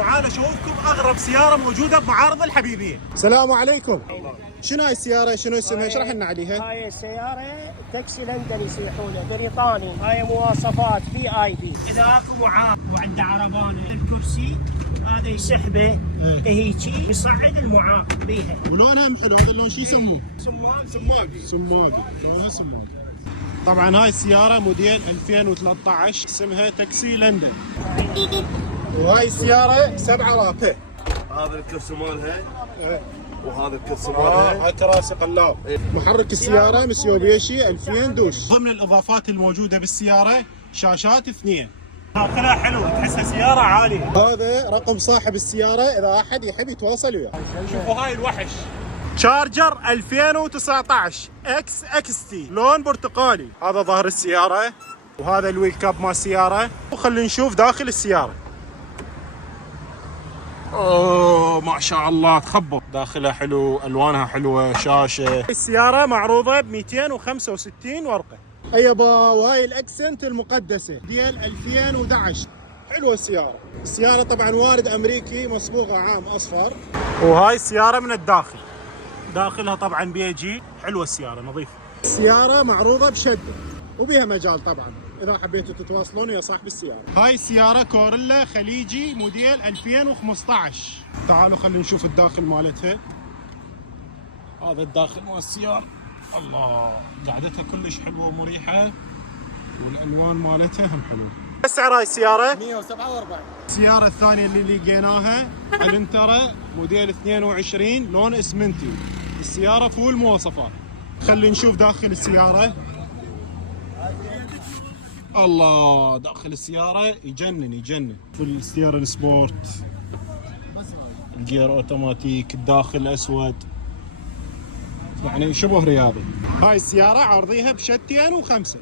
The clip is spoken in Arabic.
تعال اشوفكم اغرب سياره موجوده بمعارض الحبيبيه. السلام عليكم. شنو هاي السياره؟ شنو اسمها؟ اشرح لنا عليها. هاي السيارة تاكسي لندن يصيحونه، بريطاني. هاي مواصفات VIP. اذا اكو معاق وعنده عربانه الكرسي هذا يسحبه هيجي يصعد المعاق بيها. ولونها حلو، هذا اللون شو يسموه؟ سماقي. لونها سماقي. طبعا هاي السياره موديل 2013 اسمها تاكسي لندن. وهاي السياره 7 رافه. هذا الكرسي مالها إيه. وهذا الكرسي مالها. هاي كراسي قلاب. محرك السياره مسيوبيشي 2000 دوش. ضمن الاضافات الموجوده بالسياره شاشات 2. داخلها حلو، تحسها سياره عاليه. هذا رقم صاحب السياره اذا احد يحب يتواصل وياه. شوفوا هاي الوحش تشارجر 2019 اكس تي لون برتقالي. هذا ظهر السياره وهذا الويل كاب مال السياره. وخلينا نشوف داخل السياره. اوه ما شاء الله تخبط. داخلها حلو، الوانها حلوه، شاشه. السياره معروضه ب 265 ورقه. ايبا وهاي الاكسنت المقدسه ديال 2011. حلوه السياره. السياره طبعا وارد امريكي مصبوغه عام اصفر. وهاي السياره من الداخل، داخلها طبعا بيجي. حلوه السياره نظيفه. السياره معروضه بشده وبيها مجال طبعا اذا حبيتوا تتواصلون ويا صاحب السياره. هاي السياره كوريلا خليجي موديل 2015. تعالوا خلينا نشوف الداخل مالتها. هذا الداخل مال السياره. الله، قعدتها كلش حلوه ومريحه، والالوان مالتها هم حلوه. سعر هاي السياره 147. السياره الثانيه اللي لقيناها الانترا موديل 22 لون اسمنتي. السياره فول مواصفات. خلينا نشوف داخل السياره. الله، داخل السياره يجنن. فول ستيرن سبورت، الجير اوتوماتيك، الداخل اسود، يعني شبه رياضي. هاي السياره عرضيها ب205.